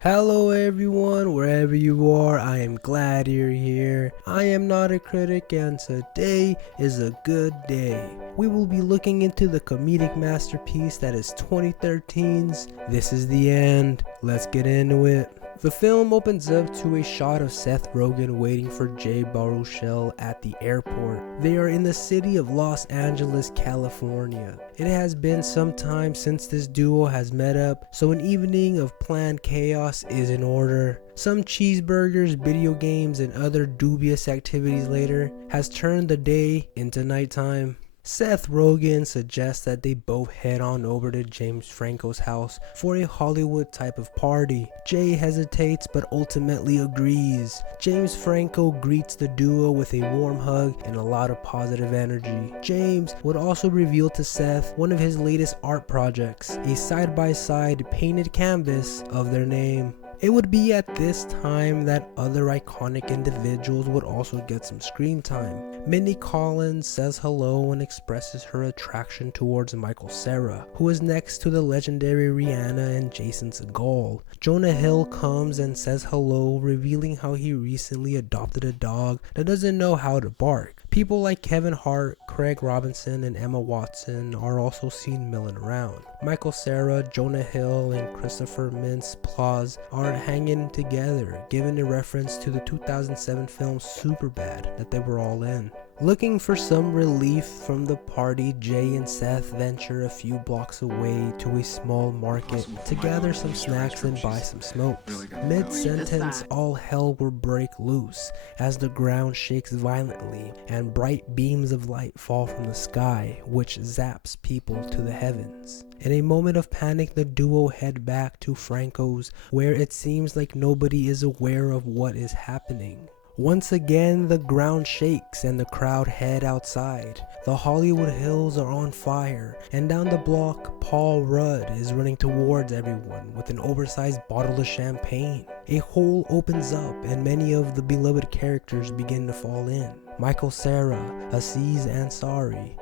Hello everyone, wherever you are, I am glad you're here. I am Not-A-Critic and today is a good day. We will be looking into the comedic masterpiece that is 2013's This Is the End. Let's get into it. The film opens up to a shot of Seth Rogen waiting for Baruchel at the airport. They are in the city of Los Angeles, California. It has been some time since this duo has met up, so an evening of planned chaos is in order. Some cheeseburgers, video games, and other dubious activities later has turned the day into nighttime. Seth Rogen suggests that they both head on over to James Franco's house for a Hollywood type of party. Jay hesitates but ultimately agrees. James Franco greets the duo with a warm hug and a lot of positive energy. James would also reveal to Seth one of his latest art projects, a side-by-side painted canvas of their name. It would be at this time that other iconic individuals would also get some screen time. Mindy Kaling says hello and expresses her attraction towards Cera, who is next to the legendary Rihanna and Jason Segel. Jonah Hill comes and says hello, revealing how he recently adopted a dog that doesn't know how to bark. People like Hart, Craig Robinson, and Emma Watson are also seen milling around. Cera, Jonah Hill, and Christopher Mintz-Plasse are hanging together, giving a reference to the 2007 film Superbad that they were all in. Looking for some relief from the party, Jay and Seth venture a few blocks away to a small market to gather some snacks and buy some smokes. Mid-sentence, all hell will break loose as the ground shakes violently and bright beams of light fall from the sky, which zaps people to the heavens. In a moment of panic, the duo head back to Franco's, where it seems like nobody is aware of what is happening. Once again, the ground shakes and the crowd head outside. The Hollywood Hills are on fire, and down the block, Paul Rudd is running towards everyone with an oversized bottle of champagne. A hole opens up and many of the beloved characters begin to fall in. Cera, Aziz Ansari,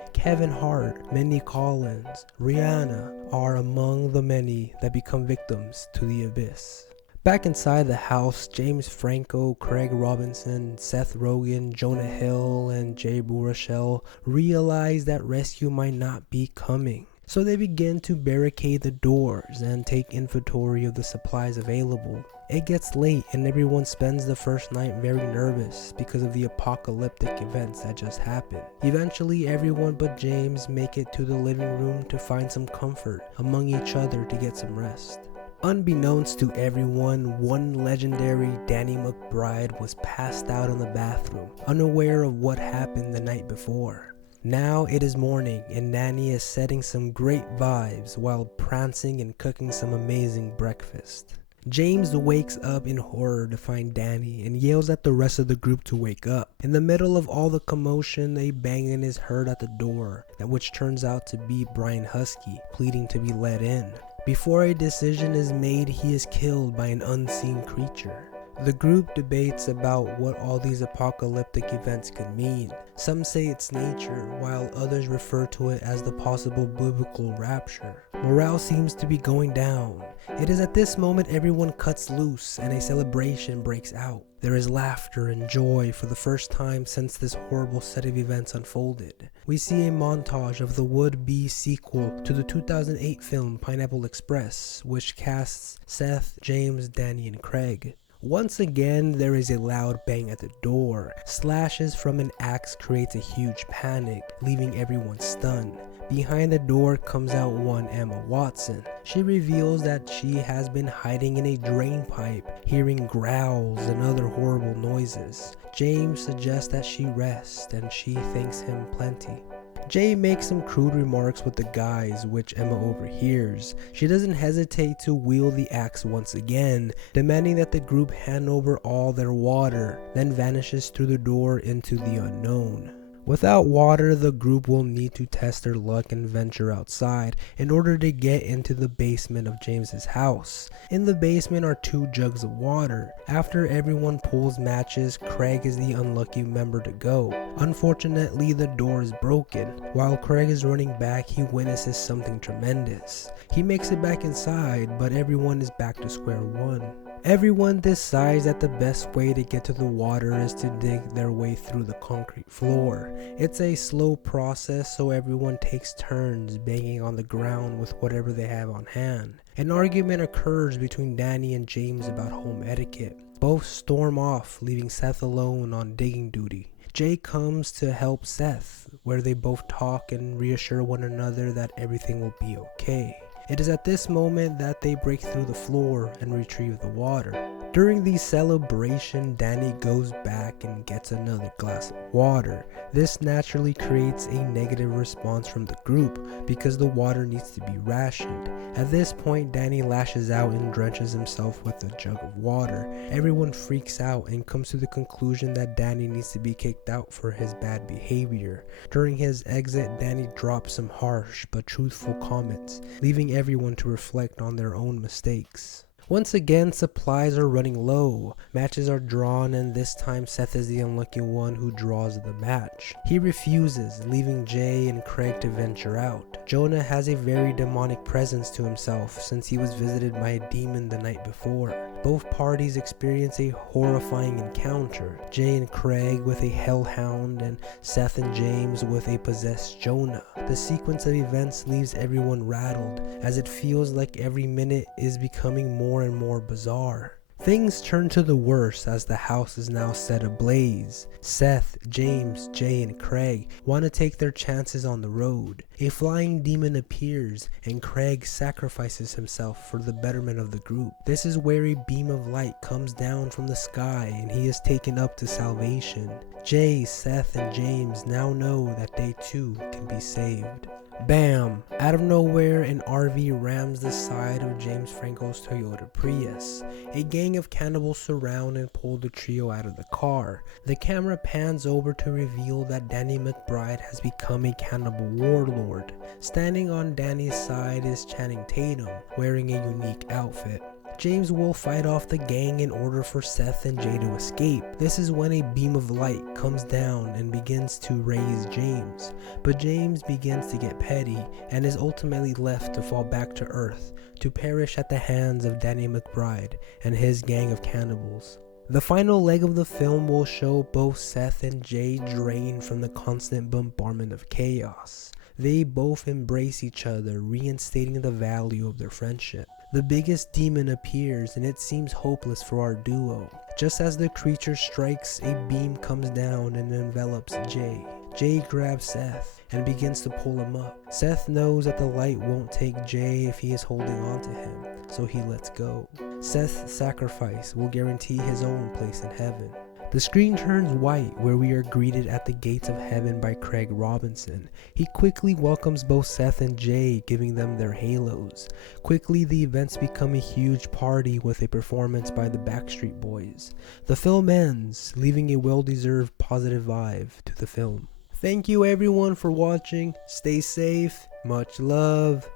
Hart, Mindy Kaling, Rihanna are among the many that become victims to the abyss. Back inside the house, James Franco, Craig Robinson, Seth Rogen, Jonah Hill, and Baruchel realize that rescue might not be coming. So they begin to barricade the doors and take inventory of the supplies available. It gets late and everyone spends the first night very nervous because of the apocalyptic events that just happened. Eventually, everyone but James make it to the living room to find some comfort among each other to get some rest. Unbeknownst to everyone, one legendary Danny McBride was passed out in the bathroom, unaware of what happened the night before. Now it is morning and Danny is setting some great vibes while prancing and cooking some amazing breakfast. James wakes up in horror to find Danny and yells at the rest of the group to wake up. In the middle of all the commotion, a banging is heard at the door, which turns out to be Brian Husky pleading to be let in. Before a decision is made, he is killed by an unseen creature. The group debates about what all these apocalyptic events could mean. Some say it's nature, while others refer to it as the possible biblical rapture. Morale seems to be going down. It is at this moment everyone cuts loose and a celebration breaks out. There is laughter and joy for the first time since this horrible set of events unfolded. We see a montage of the would-be sequel to the 2008 film Pineapple Express, which casts Seth, James, Danny, and Craig. Once again, there is a loud bang at the door. Slashes from an axe creates a huge panic, leaving everyone stunned. Behind the door comes out one Emma Watson. She reveals that she has been hiding in a drain pipe, hearing growls and other horrible noises. James suggests that she rest, and she thanks him plenty. Jay makes some crude remarks with the guys, which Emma overhears. She doesn't hesitate to wield the axe once again, demanding that the group hand over all their water, then vanishes through the door into the unknown. Without water, the group will need to test their luck and venture outside in order to get into the basement of James's house. In the basement are 2 jugs of water. After everyone pulls matches, Craig is the unlucky member to go. Unfortunately, the door is broken. While Craig is running back, he witnesses something tremendous. He makes it back inside, but everyone is back to square one. Everyone decides that the best way to get to the water is to dig their way through the concrete floor. It's a slow process, so everyone takes turns banging on the ground with whatever they have on hand. An argument occurs between Danny and James about home etiquette. Both storm off, leaving Seth alone on digging duty. Jay comes to help Seth, where they both talk and reassure one another that everything will be okay. It is at this moment that they break through the floor and retrieve the water. During the celebration, Danny goes back and gets another glass of water. This naturally creates a negative response from the group because the water needs to be rationed. At this point, Danny lashes out and drenches himself with a jug of water. Everyone freaks out and comes to the conclusion that Danny needs to be kicked out for his bad behavior. During his exit, Danny drops some harsh but truthful comments, leaving everyone to reflect on their own mistakes. Once again, supplies are running low. Matches are drawn, and this time Seth is the unlucky one who draws the match. He refuses, leaving Jay and Craig to venture out. Jonah has a very demonic presence to himself since he was visited by a demon the night before. Both parties experience a horrifying encounter. Jay and Craig with a hellhound, and Seth and James with a possessed Jonah. The sequence of events leaves everyone rattled, as it feels like every minute is becoming more and more bizarre. Things turn to the worse as the house is now set ablaze. Seth, James, Jay, and Craig want to take their chances on the road. A flying demon appears, and Craig sacrifices himself for the betterment of the group. This is where a beam of light comes down from the sky, and he is taken up to salvation. Jay, Seth, and James now know that they too can be saved. Bam! Out of nowhere, an RV rams the side of James Franco's Toyota Prius. A gang of cannibals surround and pull the trio out of the car. The camera pans over to reveal that Danny McBride has become a cannibal warlord. Standing on Danny's side is Channing Tatum, wearing a unique outfit. James will fight off the gang in order for Seth and Jay to escape. This is when a beam of light comes down and begins to raise James. But James begins to get petty and is ultimately left to fall back to earth, to perish at the hands of Danny McBride and his gang of cannibals. The final leg of the film will show both Seth and Jay drained from the constant bombardment of chaos. They both embrace each other, reinstating the value of their friendship. The biggest demon appears, and it seems hopeless for our duo. Just as the creature strikes, a beam comes down and envelops Jay. Jay grabs Seth and begins to pull him up. Seth knows that the light won't take Jay if he is holding on to him, so he lets go. Seth's sacrifice will guarantee his own place in heaven. The screen turns white, where we are greeted at the gates of heaven by Craig Robinson. He quickly welcomes both Seth and Jay, giving them their halos. Quickly, the events become a huge party with a performance by the Backstreet Boys. The film ends, leaving a well-deserved positive vibe to the film. Thank you everyone for watching. Stay safe. Much love.